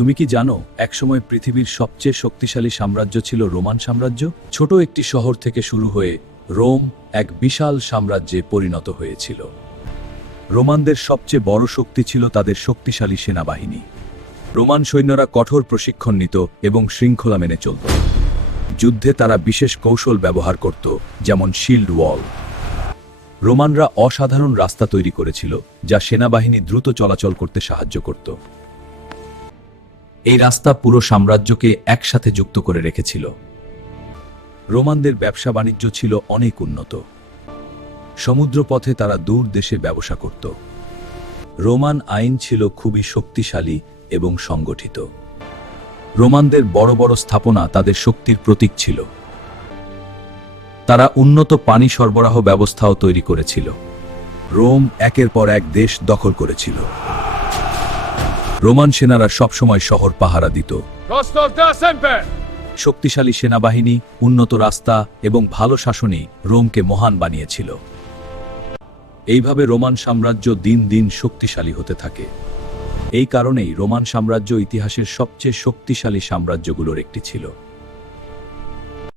তুমি কি জানো একসময় পৃথিবীর সবচেয়ে শক্তিশালী সাম্রাজ্য ছিল রোমান সাম্রাজ্য? ছোট একটি শহর থেকে শুরু হয়ে রোম এক বিশাল সাম্রাজ্যে পরিণত হয়েছিল। রোমানদের সবচেয়ে বড় শক্তি ছিল তাদের শক্তিশালী সেনাবাহিনী। রোমান সৈন্যরা কঠোর প্রশিক্ষণ নিত এবং শৃঙ্খলা মেনে চলত। যুদ্ধে তারা বিশেষ কৌশল ব্যবহার করত, যেমন শিল্ড ওয়াল। রোমানরা অসাধারণ রাস্তা তৈরি করেছিল, যা সেনাবাহিনী দ্রুত চলাচল করতে সাহায্য করত। এই রাস্তা পুরো সাম্রাজ্যকে একসাথে যুক্ত করে রেখেছিল। রোমানদের ব্যবসা বাণিজ্য ছিল অনেক উন্নত। সমুদ্রপথে তারা দূর দেশে ব্যবসা করত। রোমান আইন ছিল খুবই শক্তিশালী এবং সংগঠিত। রোমানদের বড় বড় স্থাপনা তাদের শক্তির প্রতীক ছিল। তারা উন্নত পানি সরবরাহ ব্যবস্থাও তৈরি করেছিল। রোম একের পর এক দেশ দখল করেছিল। রোমান সেনারা সবসময় শহর পাহারা দিত। শক্তিশালী সেনাবাহিনী, উন্নত রাস্তা এবং ভালো শাসনই রোমকে মহান বানিয়েছিল। এইভাবে রোমান সাম্রাজ্য দিন দিন শক্তিশালী হতে থাকে। এই কারণেই রোমান সাম্রাজ্য ইতিহাসের সবচেয়ে শক্তিশালী সাম্রাজ্যগুলোর একটি ছিল।